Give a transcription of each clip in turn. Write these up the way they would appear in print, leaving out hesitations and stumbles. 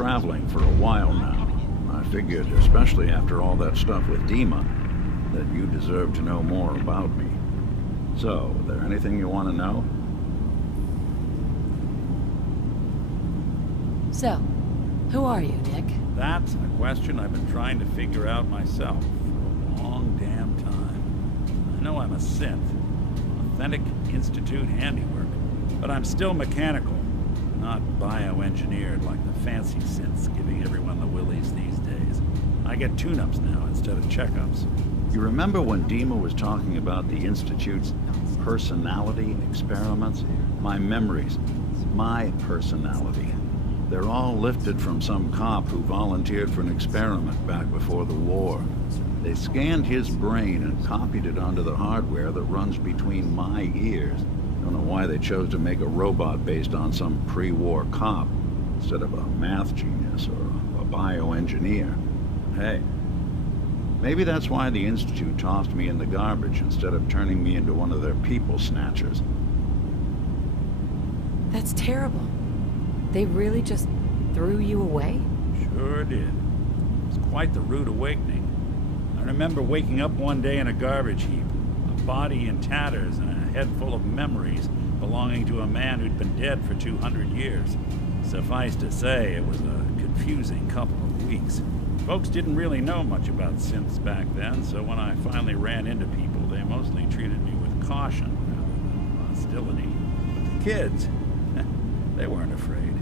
traveling for a while now. I figured, especially after all that stuff with Dima, that you deserve to know more about me. So, is there anything you want to know? So, who are you, Nick? That's a question I've been trying to figure out myself for a long damn time. I know I'm a synth, authentic Institute handiwork, but I'm still mechanical, not bioengineered like the fancy synths giving everyone the willies these days. I get tune-ups now instead of checkups. You remember when Dima was talking about the Institute's personality experiments? My memories, my personality. They're all lifted from some cop who volunteered for an experiment back before the war. They scanned his brain and copied it onto the hardware that runs between my ears. Don't know why they chose to make a robot based on some pre-war cop instead of a math genius or a bioengineer. Hey, maybe that's why the Institute tossed me in the garbage instead of turning me into one of their people snatchers. That's terrible. They really just threw you away? Sure did. It was quite the rude awakening. I remember waking up one day in a garbage heap, a body in tatters and a head full of memories belonging to a man who'd been dead for 200 years. Suffice to say, it was a confusing couple of weeks. Folks didn't really know much about synths back then, so when I finally ran into people, they mostly treated me with caution rather than hostility. But the kids, they weren't afraid.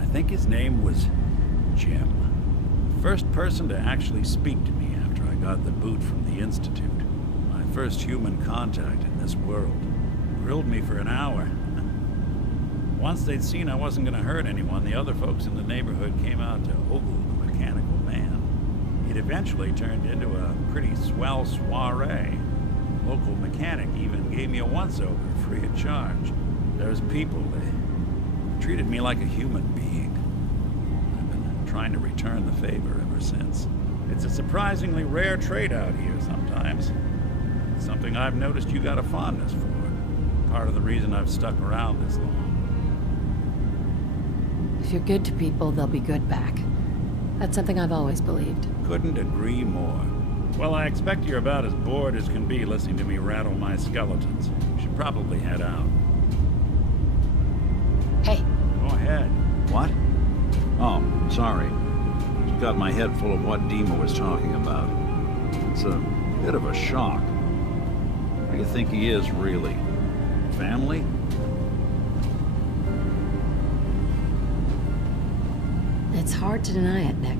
I think his name was Jim. The first person to actually speak to me after I got the boot from the Institute. My first human contact in this world. Grilled me for an hour. Once they'd seen I wasn't going to hurt anyone, the other folks in the neighborhood came out to ogle the mechanical man. It eventually turned into a pretty swell soiree. The local mechanic even gave me a once-over free of charge. Those people, they treated me like a human being. I've been trying to return the favor ever since. It's a surprisingly rare trait out here sometimes. It's something I've noticed you got a fondness for. Part of the reason I've stuck around this long. If you're good to people, they'll be good back. That's something I've always believed. Couldn't agree more. Well, I expect you're about as bored as can be listening to me rattle my skeletons. You should probably head out. Hey. Go ahead. What? Oh, sorry. Just got my head full of what Dima was talking about. It's a bit of a shock. What do you think he is, really? Family? It's hard to deny it, Nick.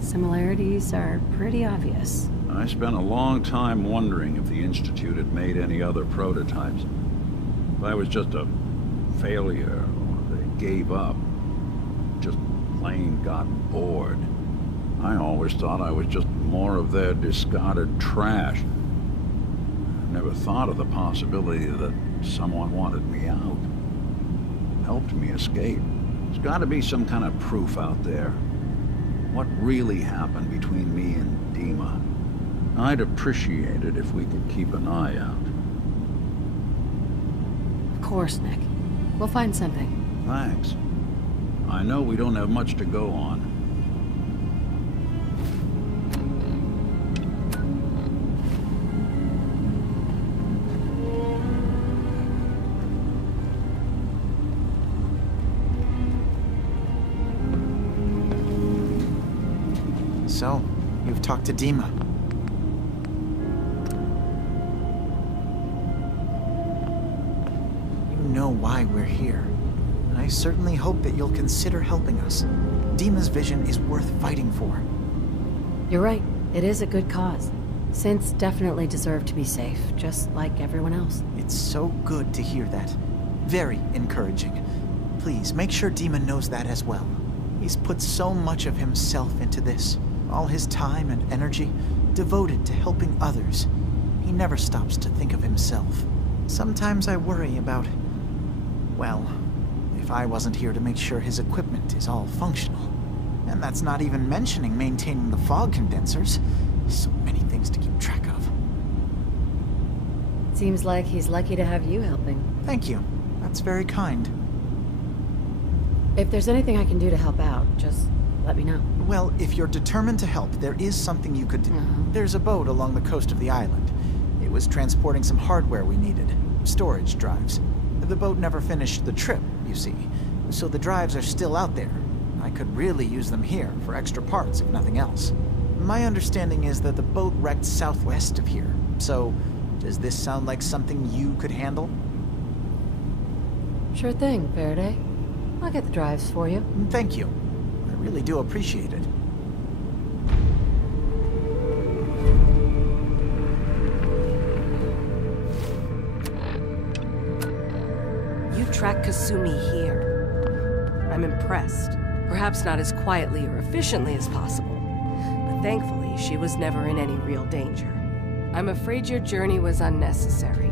Similarities are pretty obvious. I spent a long time wondering if the Institute had made any other prototypes. If I was just a failure, or they gave up, just plain got bored. I always thought I was just more of their discarded trash. Never thought of the possibility that someone wanted me out. Helped me escape. There's got to be some kind of proof out there. What really happened between me and Dima? I'd appreciate it if we could keep an eye out. Of course, Nick. We'll find something. Thanks. I know we don't have much to go on. So, you've talked to Dima. You know why we're here. I certainly hope that you'll consider helping us. Dima's vision is worth fighting for. You're right. It is a good cause. Synths definitely deserve to be safe, just like everyone else. It's so good to hear that. Very encouraging. Please, make sure Dima knows that as well. He's put so much of himself into this. All his time and energy devoted to helping others. He never stops to think of himself. Sometimes I worry about, well, if I wasn't here to make sure his equipment is all functional. And that's not even mentioning maintaining the fog condensers. So many things to keep track of. Seems like he's lucky to have you helping. Thank you. That's very kind. If there's anything I can do to help out, just let me know. Well, if you're determined to help, there is something you could do. There's a boat along the coast of the island. It was transporting some hardware we needed. Storage drives. The boat never finished the trip, you see. So the drives are still out there. I could really use them here for extra parts, if nothing else. My understanding is that the boat wrecked southwest of here. So, does this sound like something you could handle? Sure thing, Faraday. I'll get the drives for you. Thank you. I really do appreciate it. You track Kasumi here. I'm impressed. Perhaps not as quietly or efficiently as possible, but thankfully she was never in any real danger. I'm afraid your journey was unnecessary.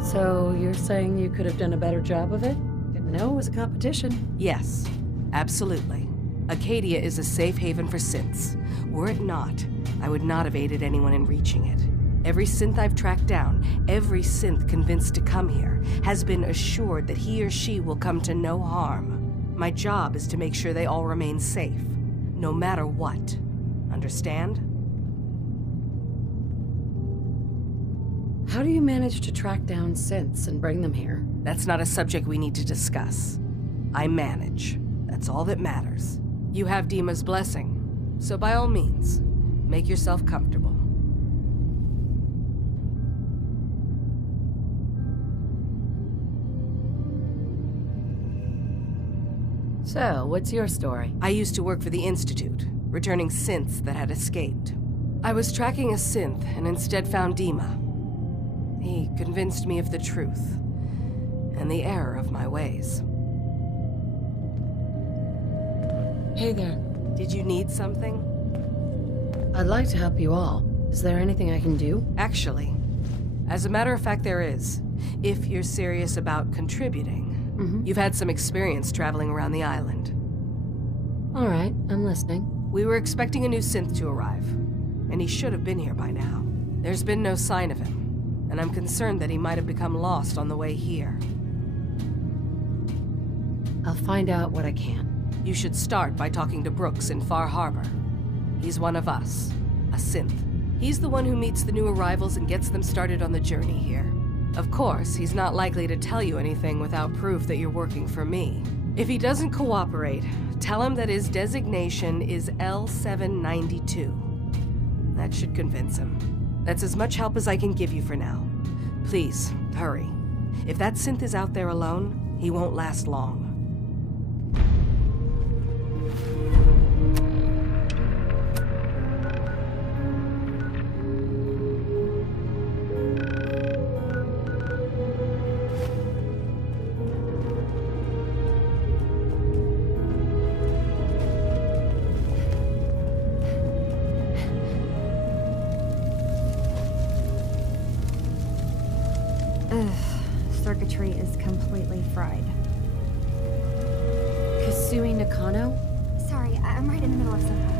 So, you're saying you could have done a better job of it? Didn't know it was a competition. Yes, absolutely. Acadia is a safe haven for synths. Were it not, I would not have aided anyone in reaching it. Every synth I've tracked down, every synth convinced to come here, has been assured that he or she will come to no harm. My job is to make sure they all remain safe, no matter what. Understand? How do you manage to track down synths and bring them here? That's not a subject we need to discuss. I manage. That's all that matters. You have Dima's blessing, so by all means, make yourself comfortable. So, what's your story? I used to work for the Institute, returning synths that had escaped. I was tracking a synth and instead found Dima. He convinced me of the truth and the error of my ways. Hey there. Did you need something? I'd like to help you all. Is there anything I can do? Actually, as a matter of fact, there is. If you're serious about contributing. You've had some experience traveling around the island. All right, I'm listening. We were expecting a new synth to arrive, and he should have been here by now. There's been no sign of him, and I'm concerned that he might have become lost on the way here. I'll find out what I can. You should start by talking to Brooks in Far Harbor. He's one of us, a synth. He's the one who meets the new arrivals and gets them started on the journey here. Of course, he's not likely to tell you anything without proof that you're working for me. If he doesn't cooperate, tell him that his designation is L792. That should convince him. That's as much help as I can give you for now. Please, hurry. If that synth is out there alone, he won't last long. Circuitry is completely fried. Kasumi Nakano? Sorry, I'm right in the middle of something.